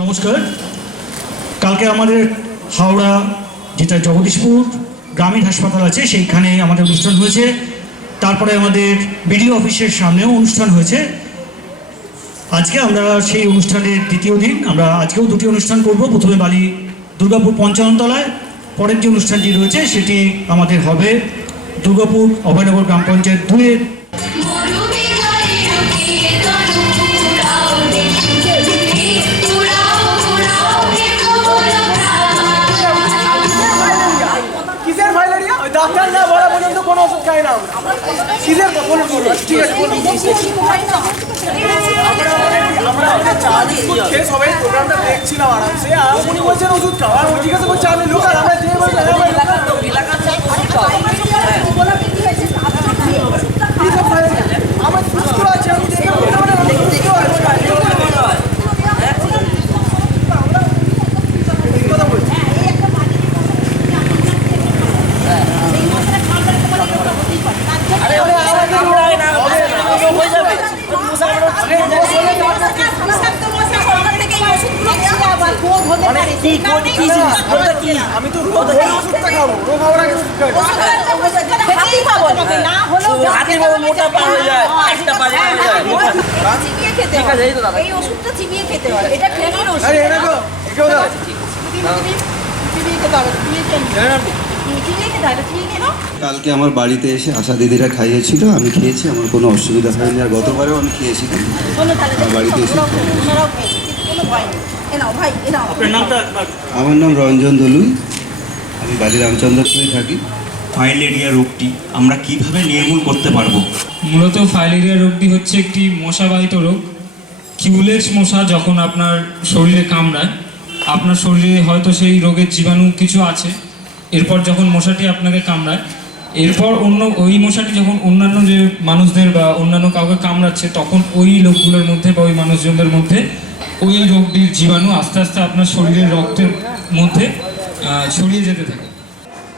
নমস্কার। কালকে আমাদের হাওড়া যেটা জগদীশপুর গ্রামীণ হাসপাতাল আছে সেইখানে আমাদের অনুষ্ঠান হয়েছে। তারপরে আমাদের বিডিও অফিসের সামনেও অনুষ্ঠান হয়েছে। আজকে আমরা সেই অনুষ্ঠানের দ্বিতীয় দিন। আমরা আজকেও দুটি অনুষ্ঠান করব। প্রথমে বালি দুর্গাপুর পঞ্চাননতলায়, পরের যে অনুষ্ঠানটি রয়েছে সেটি আমাদের হবে দুর্গাপুর অভয়নগর গ্রাম পঞ্চায়েত 2-এর ডাক্তার না বলা পর্যন্ত কোনো ওষুধ খাই না কিসের বলুন ঠিক আছে আমরা চা বিস্কুট খেয়ে সবাই প্রোগ্রামটা দেখছিলাম আরামসে। আর উনি বলছেন ওষুধ খাও, আর জিজ্ঞাসা করছে আমি লোকাল, আমরা যে বলছি আমার সুস্থ আছে, আমি দেখে আমি তো রোগ ওষুধটা খাবো, রোগ হওয়ার আগে ওষুধ কালকে আমার বাড়িতে এসে আশা দিদিরা খাইয়েছিল, আমি খেয়েছি, আমার কোনো অসুবিধা হয়নি। আর গতবারেও আমি খেয়েছিলাম বাড়িতে এসে। আমার নাম রঞ্জন দলুই, আমি বাড়ি রামচন্দ্রপুরে থাকি। ফাইলেরিয়া রোগটি আমরা কিভাবে নির্মূল করতে পারবো? মূলত ফাইলেরিয়া রোগটি হচ্ছে একটি মশাবাহিত রোগ। কিউলেক্স মশা যখন আপনার শরীরে কামড়ায়, আপনার শরীরে হয়তো সেই রোগের জীবাণু কিছু আছে, এরপর যখন মশাটি আপনাকে কামড়ায়, এরপর ওই মশাটি যখন অন্যান্য যে মানুষদের বা অন্যান্য কাউকে কামড়াচ্ছে, তখন ওই লোকগুলোর মধ্যে বা ওই মানুষজনদের মধ্যে ওই রোগটির জীবাণু আস্তে আস্তে আপনার শরীরের রক্তের মধ্যে ছড়িয়ে যেতে থাকে।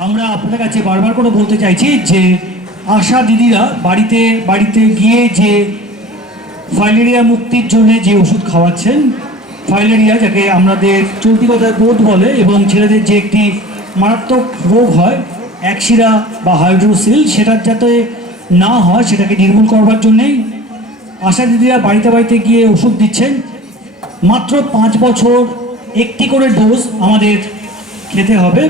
আমরা আপনাদের কাছে বারবার করে বলতে চাইছি যে আশা দিদিরা বাড়িতে বাড়িতে গিয়ে যে ফাইলেরিয়া মুক্তির জন্য যে ওষুধ খাওয়াচ্ছেন, ফাইলেরিয়া যাকে আমাদের চলতি কথায় বোধ বলে, এবং ছেলেদের যে একটি মারাত্মক রোগ হয় একশিরা বা হাইড্রোসিল, সেটার যাতে না হয় সেটাকে নির্মূল করবার জন্যেই আশা দিদিরা বাড়িতে বাড়িতে গিয়ে ওষুধ দিচ্ছেন। মাত্র 5 বছর একটি করে ডোজ আমাদের খেতে হবে।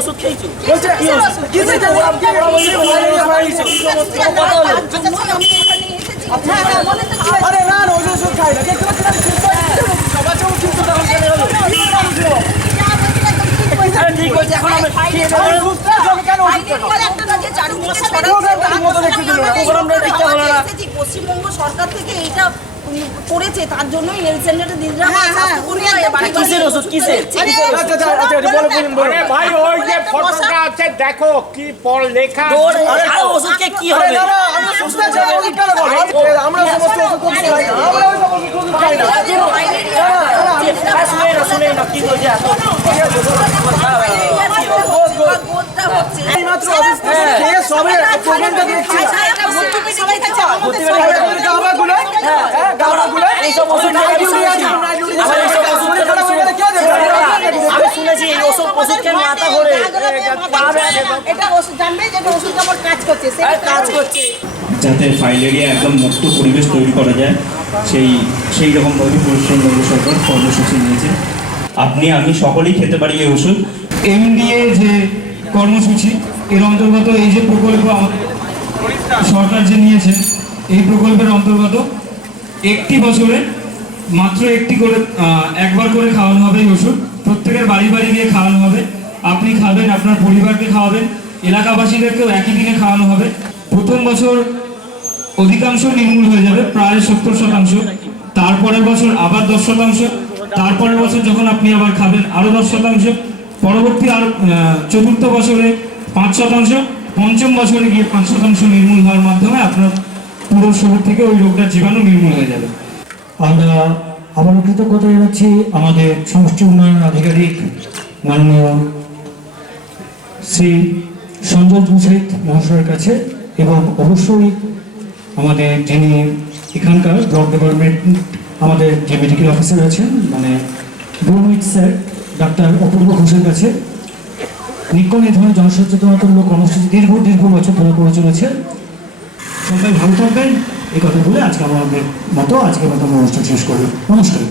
ওষুধ খেয়েছো আরে না ওষুধ খাই না, দেখতে পশ্চিমবঙ্গ সরকার থেকে এইটা করেছে, তার জন্যই হেলথ সেন্টারে দিদিরা ভাই ওই যে ফটোটা আছে দেখো কি পড় লেখা ওষুধকে কি হবে? আমরা সমস্ত ওষুধ খাই না, আমরা ওই ওষুধ খাই না। শুনে না কি বলছে যাতে ফাইলেরিয়া একদম মুক্ত পরিবেশ তৈরি করা যায়, সেই রকমভাবে পশ্চিমবঙ্গ সরকার কর্মসূচি নিয়েছে। আপনি আমি সকলেই খেতে পারি এই ওষুধ। এমডিএ যে কর্মসূচি, এর অন্তর্গত এই যে প্রকল্প আমাদের সরকার যে নিয়েছে, এই প্রকল্পের অন্তর্গত একটি বছরে মাত্র একবার করে খাওয়ানো হবে এই ওষুধ। প্রত্যেকের বাড়ি বাড়ি গিয়ে খাওয়ানো হবে। আপনি খাবেন, আপনার পরিবারকে খাওয়াবেন, এলাকাবাসীদেরকেও একই দিনে খাওয়ানো হবে। প্রথম বছর অধিকাংশ নির্মূল হয়ে যাবে, প্রায় 70%। তারপরের বছর আবার 10%, তারপরের বছর যখন আপনি আবার খাবেন আরও 10%, পরবর্তী আর চতুর্থ বছরে 5%, পঞ্চম বছরে গিয়ে 5% নির্মূল হওয়ার মাধ্যমে আপনার পুরো শরীর থেকে ওই রোগটার জীবাণু নির্মূল হয়ে যাবে। আমরা আবারও কৃতজ্ঞতা জানাচ্ছি আমাদের সমষ্টি উন্নয়ন আধিকারিক মাননীয় শ্রী সঞ্জয় মুশাইত মহাশয়ের কাছে, এবং অবশ্যই আমাদের যিনি এখানকার ব্লক ডেভেলপমেন্ট আমাদের যে মেডিকেল অফিসার আছেন মানে গুরমিত স্যার ডাক্তার অপূর্ব ঘোষের কাছে। নিকন এই ধরনের জনসচেতনতামূলক কর্মসূচি দীর্ঘ বছর ধরে করে চলেছে। সবাই ভালো থাকবেন এই কথা বলে আজকের মতো অনুষ্ঠান শেষ করব। নমস্কার।